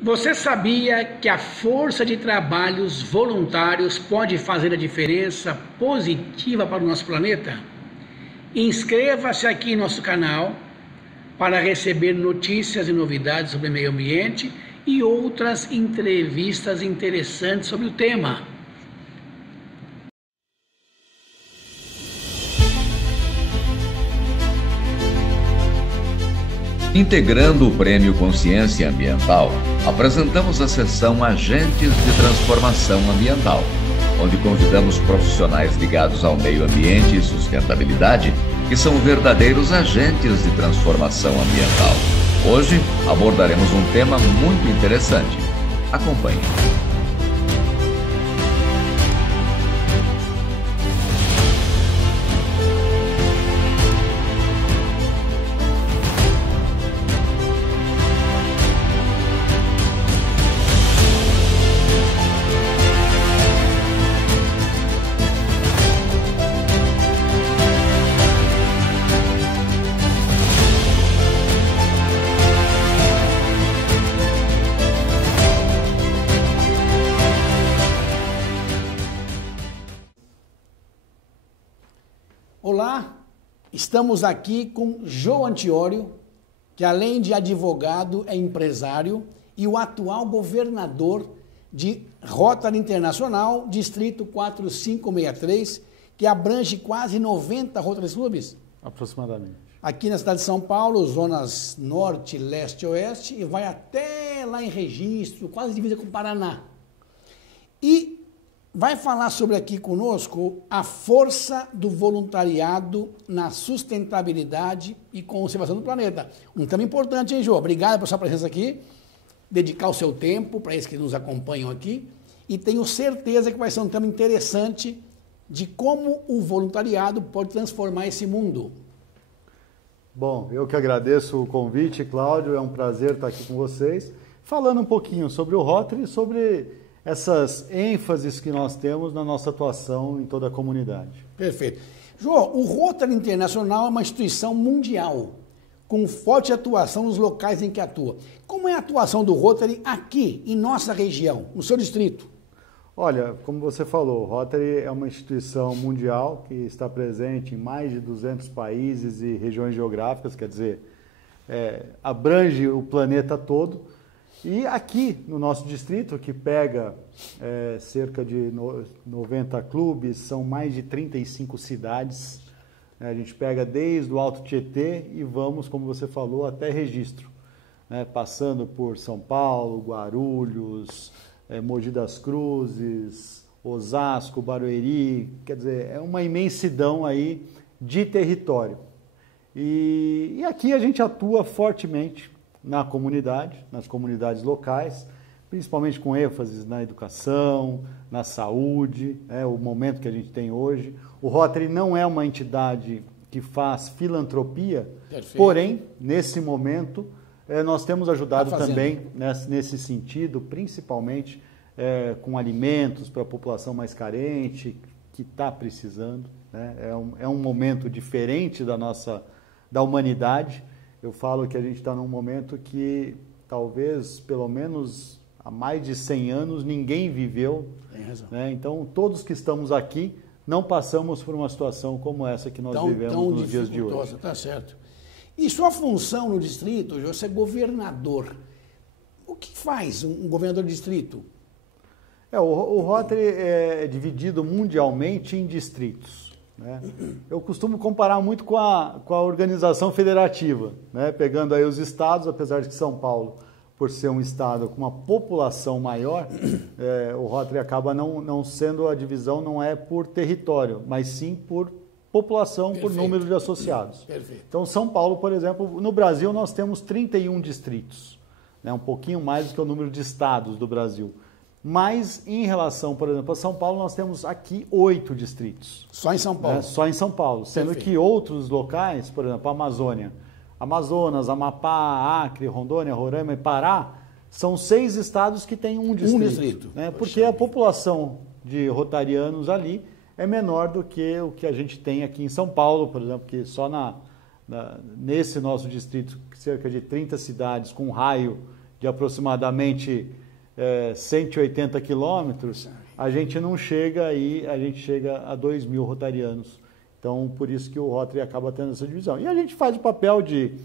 Você sabia que a força de trabalhos voluntários pode fazer a diferença positiva para o nosso planeta? Inscreva-se aqui em nosso canal para receber notícias e novidades sobre meio ambiente e outras entrevistas interessantes sobre o tema. Integrando o Prêmio Consciência Ambiental, apresentamos a sessão Agentes de Transformação Ambiental, onde convidamos profissionais ligados ao meio ambiente e sustentabilidade, que são verdadeiros agentes de transformação ambiental. Hoje abordaremos um tema muito interessante. Acompanhe. Olá, estamos aqui com Jô Antiório, que além de advogado é empresário e o atual governador de Rotary Internacional, Distrito 4563, que abrange quase 90 Rotary Clubes. Aproximadamente. Aqui na cidade de São Paulo, zonas norte, leste e oeste, e vai até lá em Registro, quase divisa com o Paraná. E vai falar sobre aqui conosco a força do voluntariado na sustentabilidade e conservação do planeta. Um tema importante, hein, Jô? Obrigado pela sua presença aqui, dedicar o seu tempo para esses que nos acompanham aqui, e tenho certeza que vai ser um tema interessante de como o voluntariado pode transformar esse mundo. Bom, eu que agradeço o convite, Cláudio, é um prazer estar aqui com vocês, falando um pouquinho sobre o Rotary e sobre essas ênfases que nós temos na nossa atuação em toda a comunidade. Perfeito. Jô, o Rotary Internacional é uma instituição mundial, com forte atuação nos locais em que atua. Como é a atuação do Rotary aqui, em nossa região, no seu distrito? Olha, como você falou, o Rotary é uma instituição mundial que está presente em mais de 200 países e regiões geográficas, quer dizer, abrange o planeta todo. E aqui no nosso distrito, que pega cerca de 90 clubes, são mais de 35 cidades. A gente pega desde o Alto Tietê e vamos, como você falou, até Registro, passando por São Paulo, Guarulhos, Mogi das Cruzes, Osasco, Barueri, quer dizer, é uma imensidão aí de território. E aqui a gente atua fortemente na comunidade, nas comunidades locais, principalmente com ênfase na educação, na saúde, o momento que a gente tem hoje. O Rotary não é uma entidade que faz filantropia, perfeito, porém, nesse momento, nós temos ajudado também nesse sentido, principalmente com alimentos para a população mais carente, que está precisando. É um momento diferente da humanidade. Eu falo que a gente está num momento que talvez, pelo menos há mais de 100 anos, ninguém viveu. Tem razão. Então, todos que estamos aqui não passamos por uma situação como essa que nós vivemos nos dias de hoje. Tá certo. E sua função no distrito, você é governador. O que faz um governador de distrito? O Rotary é dividido mundialmente em distritos. Eu costumo comparar muito com a organização federativa, pegando aí os estados, apesar de que São Paulo, por ser um estado com uma população maior, o Rotary acaba não sendo, a divisão não é por território, mas sim por população, perfeito, por número de associados. Perfeito. Então, São Paulo, por exemplo, no Brasil nós temos 31 distritos, um pouquinho mais do que o número de estados do Brasil. Mas, em relação, por exemplo, a São Paulo, nós temos aqui 8 distritos. Só em São Paulo? Só em São Paulo. Sendo perfeito, que outros locais, por exemplo, a Amazônia, Amazonas, Amapá, Acre, Rondônia, Roraima e Pará, são 6 estados que têm um distrito. Porque a população de rotarianos ali é menor do que o que a gente tem aqui em São Paulo, por exemplo, que só nesse nosso distrito, cerca de 30 cidades com um raio de aproximadamente 180 quilômetros, a gente não chega aí, a gente chega a 2.000 rotarianos. Então, por isso que o Rotary acaba tendo essa divisão. E a gente faz o papel de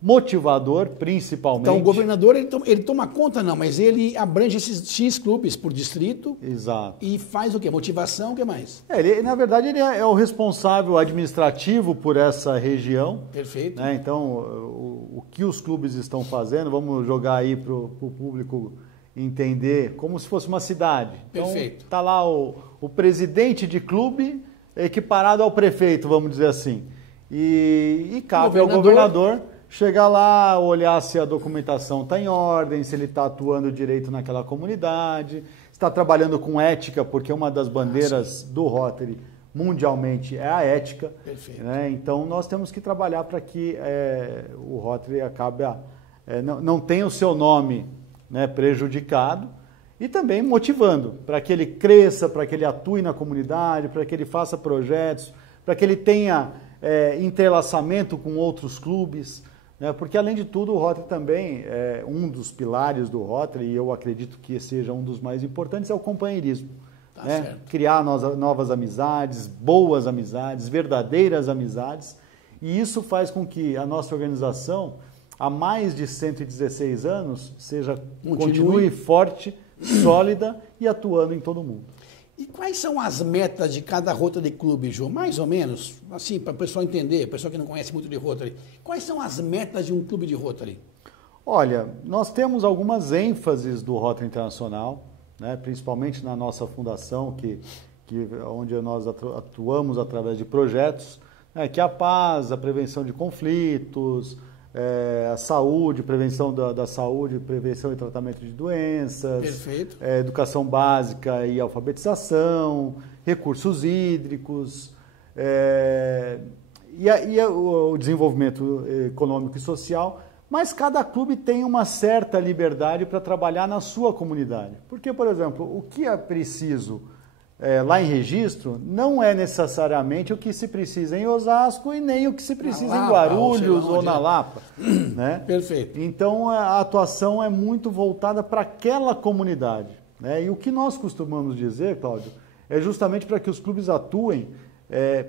motivador, principalmente. Então, o governador, ele toma conta, não, mas ele abrange esses X clubes por distrito. Exato. E faz o quê? Motivação, o que mais? Na verdade, ele é o responsável administrativo por essa região. Perfeito. Né? Então, o que os clubes estão fazendo, vamos jogar aí para o público entender, como se fosse uma cidade. Perfeito. Então, está lá o presidente de clube equiparado ao prefeito, vamos dizer assim. E cabe ao governador chegar lá, olhar se a documentação está em ordem, se ele está atuando direito naquela comunidade, está trabalhando com ética, porque uma das bandeiras do Rotary mundialmente é a ética. Perfeito. Né? Então, nós temos que trabalhar para que o Rotary acabe, não tenha o seu nome, né, prejudicado, e também motivando para que ele cresça, para que ele atue na comunidade, para que ele faça projetos, para que ele tenha entrelaçamento com outros clubes. Porque, além de tudo, o Rotary também, um dos pilares do Rotary, e eu acredito que seja um dos mais importantes, é o companheirismo. Tá certo. Criar novas amizades, boas amizades, verdadeiras amizades, e isso faz com que a nossa organização, há mais de 116 anos, continue forte, sólida e atuando em todo mundo. E quais são as metas de cada Rotary Clube, Jô? Mais ou menos, assim, para o pessoal entender, o pessoal que não conhece muito de Rotary. Quais são as metas de um clube de Rotary? Olha, nós temos algumas ênfases do Rotary Internacional, né, principalmente na nossa fundação, onde nós atuamos através de projetos, né, que é a paz, a prevenção de conflitos, a saúde, prevenção da saúde, prevenção e tratamento de doenças, perfeito, educação básica e alfabetização, recursos hídricos, o desenvolvimento econômico e social, mas cada clube tem uma certa liberdade para trabalhar na sua comunidade. Porque, por exemplo, o que é preciso lá em Registro não é necessariamente o que se precisa em Osasco e nem o que se precisa em Guarulhos ou na Lapa. Né? Perfeito. Então, a atuação é muito voltada para aquela comunidade. Né? E o que nós costumamos dizer, Cláudio, é justamente para que os clubes atuem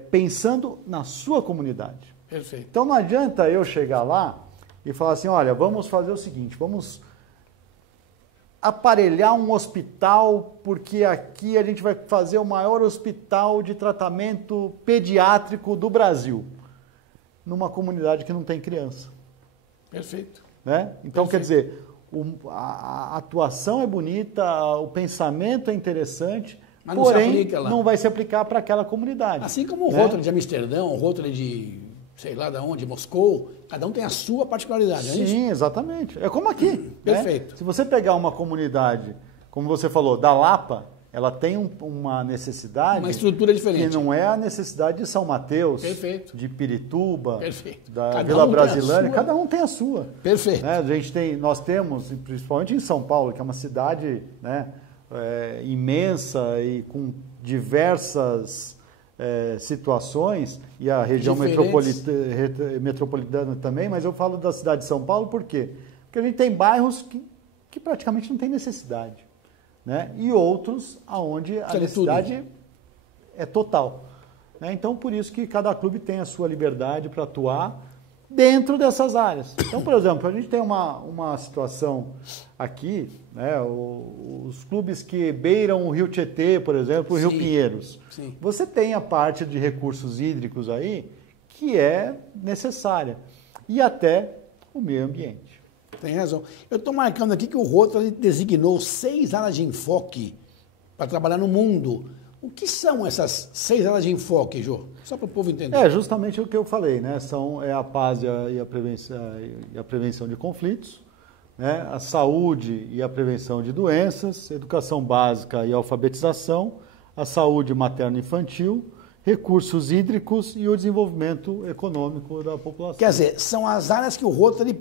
pensando na sua comunidade. Perfeito. Então, não adianta eu chegar lá e falar assim, olha, vamos fazer o seguinte, vamos aparelhar um hospital, porque aqui a gente vai fazer o maior hospital de tratamento pediátrico do Brasil, numa comunidade que não tem criança. Perfeito. Né? Então, Perfeito. Quer dizer, a atuação é bonita, o pensamento é interessante, mas não porém, se não vai se aplicar para aquela comunidade. Assim como o Rotary de Amsterdã, o Rotary de sei lá de onde, Moscou, cada um tem a sua particularidade, não é isso? Sim, exatamente. É como aqui. Perfeito. Né? Se você pegar uma comunidade, como você falou, da Lapa, ela tem uma necessidade... Uma estrutura diferente. Que não é a necessidade de São Mateus, perfeito, de Pirituba, perfeito, da Vila Brasilândia, cada um tem a sua. Perfeito. Né? Nós temos, principalmente em São Paulo, que é uma cidade, né, imensa e com diversas... situações, e a região metropolitana também, mas eu falo da cidade de São Paulo por quê? Porque a gente tem bairros que praticamente não tem necessidade, né? E outros onde a necessidade é total. Né? Então, por isso que cada clube tem a sua liberdade para atuar dentro dessas áreas. Então, por exemplo, a gente tem uma situação aqui, né, os clubes que beiram o Rio Tietê, por exemplo, o Rio Pinheiros. Sim. Você tem a parte de recursos hídricos aí que é necessária. E até o meio ambiente. Tem razão. Eu estou marcando aqui que o Rotary designou 6 áreas de enfoque para trabalhar no mundo. O que são essas 6 áreas de enfoque, Jô? Só para o povo entender. É justamente o que eu falei, né? A paz e a prevenção de conflitos, né? A saúde e a prevenção de doenças, educação básica e alfabetização, a saúde materno-infantil, recursos hídricos e o desenvolvimento econômico da população. Quer dizer, são as áreas que o Rotary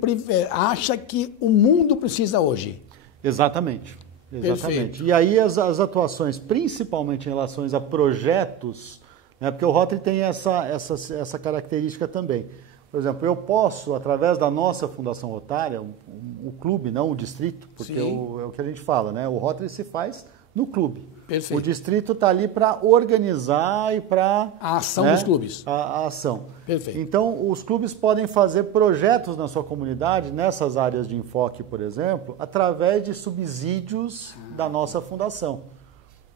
acha que o mundo precisa hoje. Exatamente. Exatamente. Perfeito. E aí as atuações, principalmente em relação a projetos, né, porque o Rotary tem essa característica também. Por exemplo, eu posso, através da nossa Fundação Rotária, o clube, não o distrito, porque é o que a gente fala, né? O Rotary se faz no clube. Perfeito. O distrito está ali para organizar e para... A ação dos clubes. A ação. Perfeito. Então, os clubes podem fazer projetos na sua comunidade, nessas áreas de enfoque, por exemplo, através de subsídios da nossa fundação.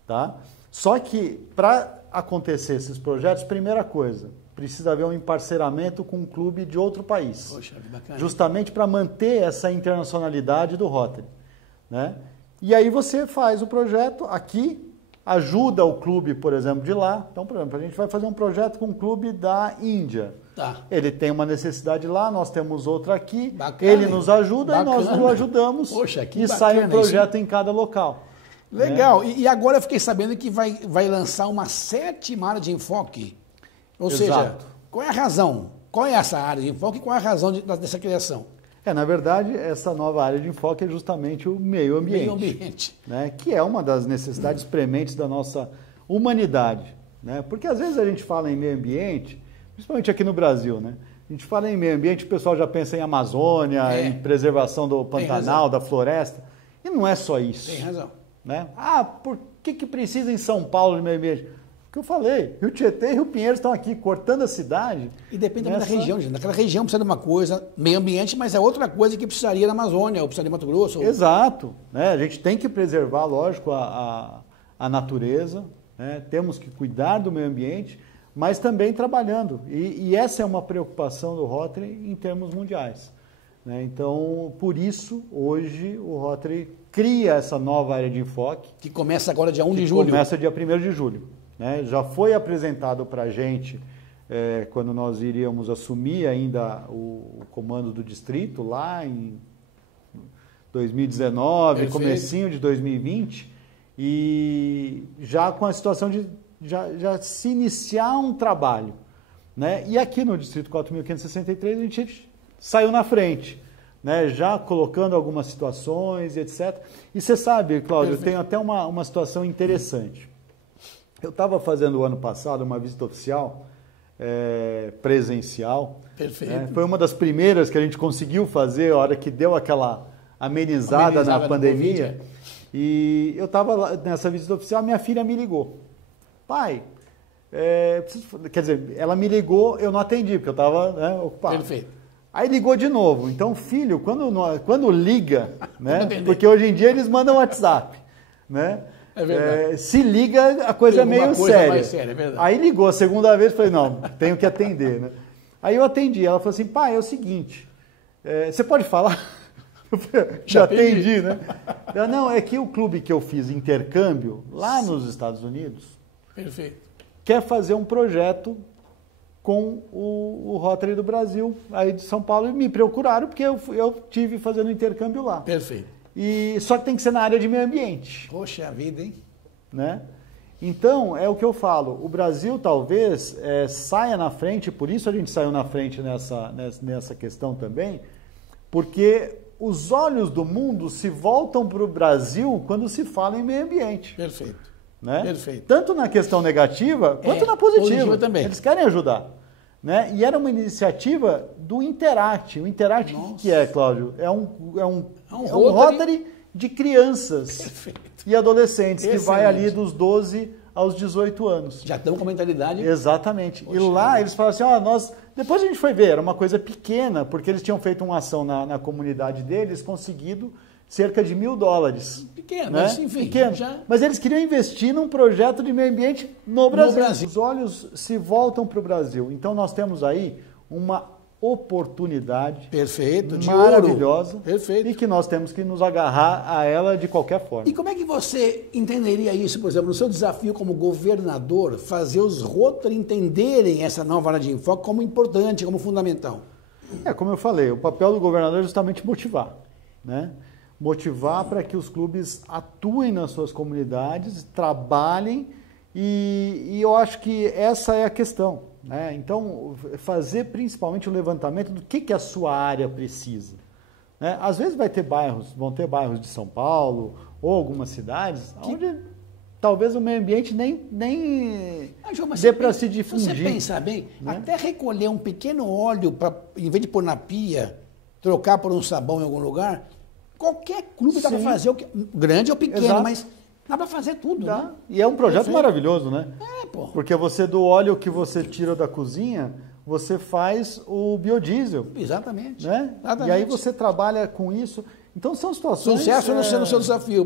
Tá? Só que, para acontecer esses projetos, primeira coisa, precisa haver um emparceramento com um clube de outro país. Poxa, que bacana. Justamente para manter essa internacionalidade do Rotary, né? E aí você faz o projeto aqui, ajuda o clube, por exemplo, de lá. Então, por exemplo, a gente vai fazer um projeto com um clube da Índia. Tá. Ele tem uma necessidade lá, nós temos outra aqui. Bacana, ele nos ajuda e nós bacana. o ajudamos. Poxa, que e bacana sai um projeto isso. em cada local. Legal. Né? E agora eu fiquei sabendo que vai lançar uma 7ª área de enfoque. Ou seja, qual é a razão? Qual é essa área de enfoque e qual é a razão dessa criação? Na verdade, essa nova área de enfoque é justamente o meio ambiente. Meio ambiente. Né? Que é uma das necessidades prementes da nossa humanidade. Né? Porque às vezes a gente fala em meio ambiente, principalmente aqui no Brasil, né? A gente fala em meio ambiente, o pessoal já pensa em Amazônia, em preservação do Pantanal, da floresta. E não é só isso. Tem razão. Né? Por que precisa em São Paulo de meio ambiente? Que eu falei, Rio Tietê e Rio Pinheiros estão aqui cortando a cidade. E depende da região, gente. Naquela região precisa de uma coisa, meio ambiente, mas é outra coisa que precisaria na Amazônia, ou precisaria em Mato Grosso. Exato. Né? A gente tem que preservar, lógico, a natureza, né? Temos que cuidar do meio ambiente, mas também trabalhando. E essa é uma preocupação do Rotary em termos mundiais. Né? Então, por isso, hoje, o Rotary cria essa nova área de enfoque. Que começa agora dia 1 de julho. Começa dia 1º de julho. Né? Já foi apresentado para a gente, quando nós iríamos assumir ainda o comando do distrito, lá em 2019, Perfeito. Comecinho de 2020, e já com a situação de já se iniciar um trabalho. Né? E aqui no Distrito 4.563 a gente saiu na frente, né? Já colocando algumas situações, etc. E você sabe, Cláudio, eu tenho até uma situação interessante. Eu estava fazendo o ano passado uma visita oficial, presencial. Perfeito. Né? Foi uma das primeiras que a gente conseguiu fazer, a hora que deu aquela amenizada na pandemia. E eu estava nessa visita oficial, minha filha me ligou. Pai, quer dizer, ela me ligou, eu não atendi, porque eu estava ocupado. Perfeito. Aí ligou de novo. Então, filho, quando liga, né? Porque hoje em dia eles mandam WhatsApp, né? É verdade. Se liga, a coisa é meio séria. Mais séria, é verdade. Aí ligou a segunda vez, falei, não, tenho que atender, né? Aí eu atendi, ela falou assim, pai, é o seguinte, você pode falar? Eu falei, já atendi, né? Ela, não, é que o clube que eu fiz intercâmbio lá nos Estados Unidos, perfeito, quer fazer um projeto com o Rotary do Brasil, aí de São Paulo, e me procuraram porque eu tive fazendo intercâmbio lá. Perfeito. Só que tem que ser na área de meio ambiente. Poxa vida, hein? Né? Então, é o que eu falo, o Brasil talvez saia na frente, por isso a gente saiu na frente nessa questão também, porque os olhos do mundo se voltam para o Brasil quando se fala em meio ambiente. Perfeito. Né? Perfeito. Tanto na questão negativa, quanto na positiva. Também. Eles querem ajudar. Né? E era uma iniciativa do Interact. O Interact, o que é, Cláudio? É um Rotary de crianças Perfeito. E adolescentes, Excelente. Que vai ali dos 12 aos 18 anos. Já estão com a mentalidade. Exatamente. Poxa, e lá eles falaram assim, depois a gente foi ver, era uma coisa pequena, porque eles tinham feito uma ação na comunidade deles, conseguido cerca de $1.000. Pequeno, né? mas enfim. Pequeno. Já... Mas eles queriam investir num projeto de meio ambiente no Brasil. Os olhos se voltam para o Brasil. Então nós temos aí uma oportunidade perfeito, de maravilhosa, ouro. Perfeito. E que nós temos que nos agarrar a ela de qualquer forma. E como é que você entenderia isso, por exemplo, no seu desafio como governador, fazer os Rotary entenderem essa nova área de enfoque como importante, como fundamental? Como eu falei, o papel do governador é justamente motivar, né? Motivar para que os clubes atuem nas suas comunidades, trabalhem, e eu acho que essa é a questão. Né? Então, fazer principalmente o levantamento do que a sua área precisa. Né? Às vezes vão ter bairros de São Paulo ou algumas cidades onde talvez o meio ambiente nem dê para se difundir. Se você pensar bem, né? Até recolher um pequeno óleo, em vez de pôr na pia, trocar por um sabão em algum lugar, qualquer clube dá para fazer, grande ou pequeno, exato, mas dá para fazer tudo. Dá. Né? E é um projeto maravilhoso, né? Pô. Porque você, do óleo que você tira da cozinha, você faz o biodiesel. Exatamente. Né? Exatamente. E aí você trabalha com isso. Então são situações... Sucesso no seu desafio,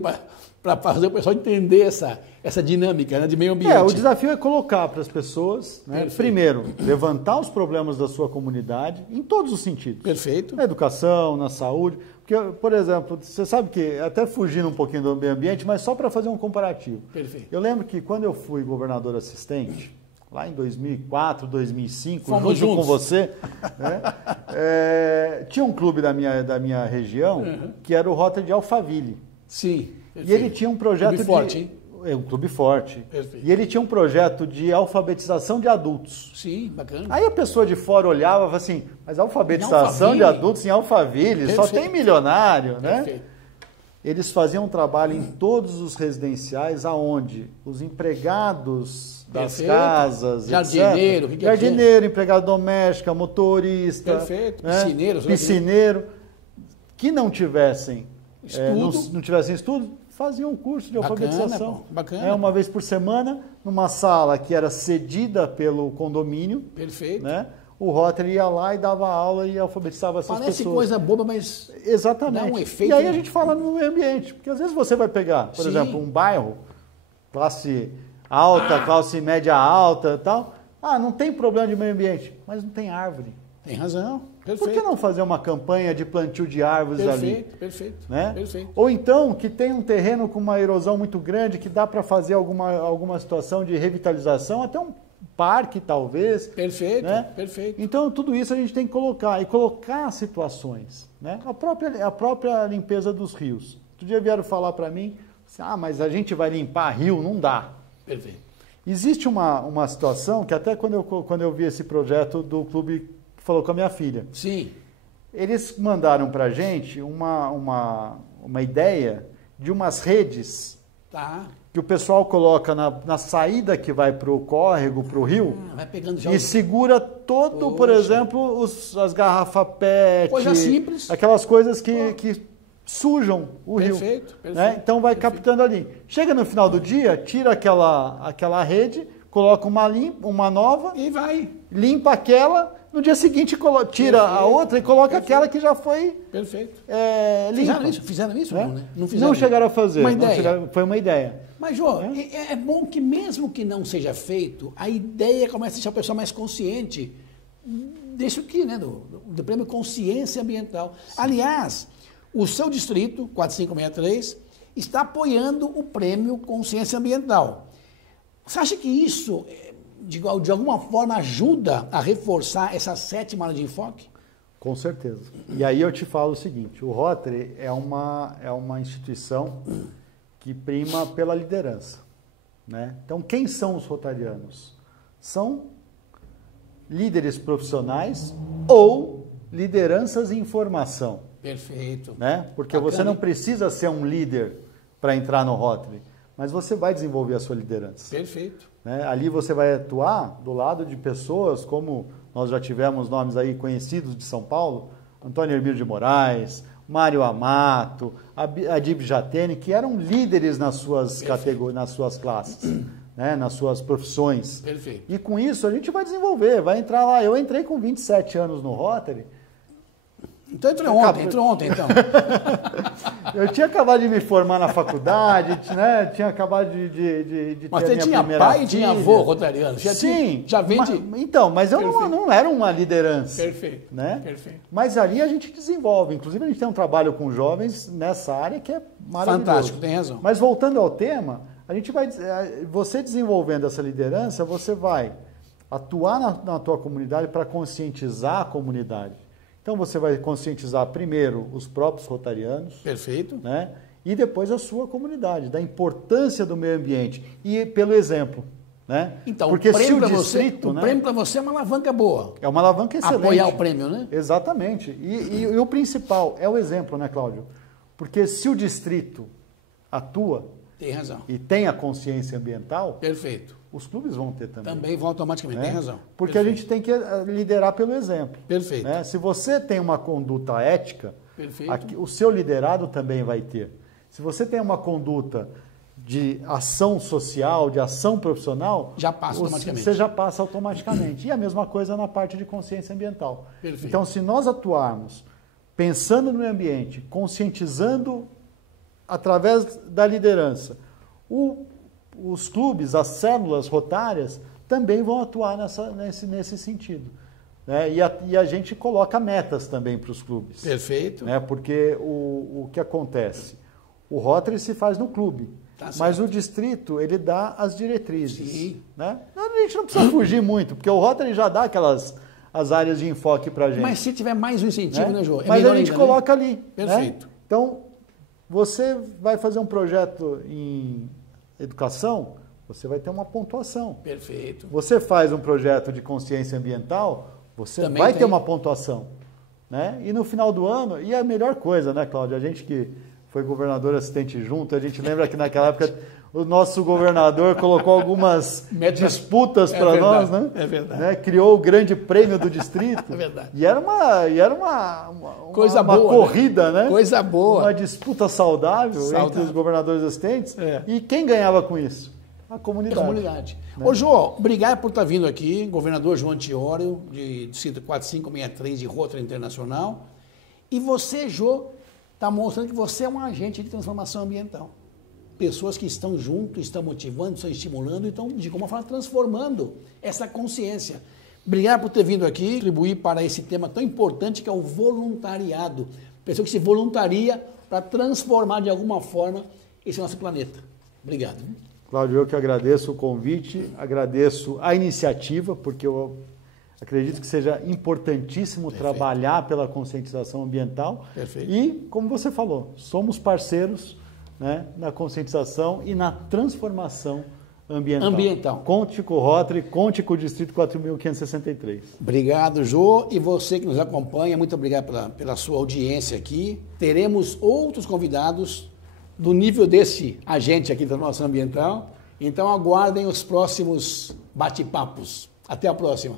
para fazer o pessoal entender essa dinâmica, né, de meio ambiente. O desafio é colocar para as pessoas, né, primeiro, levantar os problemas da sua comunidade, em todos os sentidos. Perfeito. Na educação, na saúde. Porque, por exemplo, você sabe que, até fugindo um pouquinho do meio ambiente, mas só para fazer um comparativo. Perfeito. Eu lembro que quando eu fui governador assistente, lá em 2004, 2005, fomos junto juntos com você, né, tinha um clube da minha região, que era o Rotary de Alphaville. Sim. Perfeito. E ele tinha um projeto clube forte, hein? Um clube forte. Perfeito. E ele tinha um projeto de alfabetização de adultos. Sim, bacana. Aí a pessoa de fora olhava e falava assim, mas alfabetização de adultos em Alphaville, só tem milionário, né? Perfeito. Eles faziam um trabalho em todos os residenciais, aonde os empregados das casas, jardineiro, etc. Jardineiro, empregado doméstica, motorista, perfeito. Né? Piscineiro, que não tivessem não tivessem estudo, faziam um curso de alfabetização. Bacana. Uma vez por semana, numa sala que era cedida pelo condomínio. Perfeito. Né? O Rotary ia lá e dava aula e alfabetizava essas pessoas. Parece coisa boba, mas exatamente. dá um efeito. E aí a gente fala no meio ambiente, porque às vezes você vai pegar, por exemplo, um bairro, classe alta, classe média alta e tal. Não tem problema de meio ambiente, mas não tem árvore. Tem razão. Perfeito. Por que não fazer uma campanha de plantio de árvores ali? Perfeito. Né? Perfeito. Ou então, que tem um terreno com uma erosão muito grande, que dá para fazer alguma situação de revitalização, até um parque, talvez. Perfeito, né? Perfeito. Então, tudo isso a gente tem que colocar. E colocar situações. Né? A própria limpeza dos rios. Outro dia vieram falar para mim, mas a gente vai limpar rio? Não dá. Perfeito. Existe uma situação que até quando eu vi esse projeto do clube, falou com a minha filha. Sim. Eles mandaram para a gente uma ideia de umas redes que o pessoal coloca na saída que vai para o córrego, para o rio, vai pegando já e segura todo, por exemplo, as garrafas PET. Coisa simples. Aquelas coisas que sujam o rio. Perfeito. Né? Então vai captando ali. Chega no final do dia, tira aquela rede, coloca uma nova e vai. Limpa aquela. No dia seguinte, tira a outra e coloca aquela que já foi limpa. Fizeram isso? Né? Não chegaram a fazer. Uma ideia. Foi uma ideia. Mas, Jô, é bom que mesmo que não seja feito, a ideia começa a deixar o pessoal mais consciente disso aqui, né? Do prêmio Consciência Ambiental. Sim. Aliás, o seu distrito, 4563, está apoiando o prêmio Consciência Ambiental. Você acha que isso... de alguma forma ajuda a reforçar essa 7ª área de enfoque? Com certeza. E aí eu te falo o seguinte, o Rotary é uma instituição que prima pela liderança. Né? Então, quem são os rotarianos? São líderes profissionais ou lideranças em formação. Perfeito. Né? Porque você não precisa ser um líder para entrar no Rotary, mas você vai desenvolver a sua liderança. Perfeito. Né? Ali você vai atuar do lado de pessoas como nós já tivemos nomes aí conhecidos de São Paulo, Antônio Hermílio de Moraes, Mário Amato, Adib Jatene, que eram líderes nas suas categorias, nas suas classes, né? Nas suas profissões. Perfeito. E com isso a gente vai desenvolver, vai entrar lá. Eu entrei com 27 anos no Rotary. Então entrou ontem, então. Eu tinha acabado de me formar na faculdade, né? Tinha acabado de mas ter você minha tinha primeira pai filha. e tinha avô rotariano? Sim. Já vem de... mas eu não era uma liderança. Perfeito. Né? Perfeito. Mas ali a gente desenvolve. Inclusive a gente tem um trabalho com jovens nessa área que é maravilhoso. Fantástico, tem razão. Mas voltando ao tema, a gente vai... Você desenvolvendo essa liderança, você vai atuar na tua comunidade para conscientizar a comunidade. Então você vai conscientizar primeiro os próprios rotarianos. Perfeito. Né? E depois a sua comunidade, da importância do meio ambiente. E pelo exemplo. Né? Então, porque o prêmio para você é uma alavanca boa. É uma alavanca excelente. Apoiar o prêmio, né? Exatamente. E o principal é o exemplo, né, Cláudio? Porque se o distrito atua, Tem razão. e tem a consciência ambiental, Perfeito. os clubes vão ter também. Também vão automaticamente, né? tem razão. Porque Perfeito. a gente tem que liderar pelo exemplo. Perfeito. Né? Se você tem uma conduta ética, Perfeito. o seu liderado também vai ter. Se você tem uma conduta de ação social, de ação profissional, Já passa automaticamente. Você já passa automaticamente. E a mesma coisa na parte de consciência ambiental. Perfeito. Então, se nós atuarmos pensando no meio ambiente, conscientizando através da liderança, os clubes, as células rotárias também vão atuar nesse sentido. Né? E a gente coloca metas também para os clubes. Perfeito. Né? Porque o que acontece? O Rotary se faz no clube, Tá mas certo. o distrito ele dá as diretrizes. Sim. Né? A gente não precisa fugir muito, porque o Rotary já dá as áreas de enfoque para a gente. Mas se tiver mais um incentivo, né, Jô? É Mas melhor a gente ainda, né? coloca ali. Perfeito. Né? Então, você vai fazer um projeto em educação, você vai ter uma pontuação. Perfeito. Você faz um projeto de consciência ambiental, você Também vai tem. ter uma pontuação. Né? E no final do ano, e é a melhor coisa, né, Cláudia? A gente que foi governador assistente junto, a gente lembra que naquela época o nosso governador colocou algumas disputas para nós, né? É verdade. Né? Criou o grande prêmio do distrito. É verdade. E era uma Coisa uma boa, corrida, né? Coisa boa. Uma disputa saudável entre os governadores assistentes. É. E quem ganhava com isso? A comunidade. Da comunidade. Ô, João, obrigado por estar vindo aqui, governador João Antiório, de distrito 4563 de Rotary Internacional. E você, Jô, está mostrando que você é um agente de transformação ambiental. Pessoas que estão junto, estão motivando, estão estimulando e estão, de alguma forma, transformando essa consciência. Obrigado por ter vindo aqui, contribuir para esse tema tão importante que é o voluntariado. Pessoa que se voluntaria para transformar, de alguma forma, esse nosso planeta. Obrigado. Cláudio, eu que agradeço o convite, agradeço a iniciativa, porque eu acredito que seja importantíssimo Perfeito. trabalhar pela conscientização ambiental. Perfeito. E, como você falou, somos parceiros, né, na conscientização e na transformação ambiental. Conte com o Rotary, conte com o Distrito 4.563. Obrigado, Jô. E você que nos acompanha, muito obrigado pela sua audiência aqui. Teremos outros convidados do nível desse agente aqui da transformação ambiental. Então aguardem os próximos bate-papos. Até a próxima.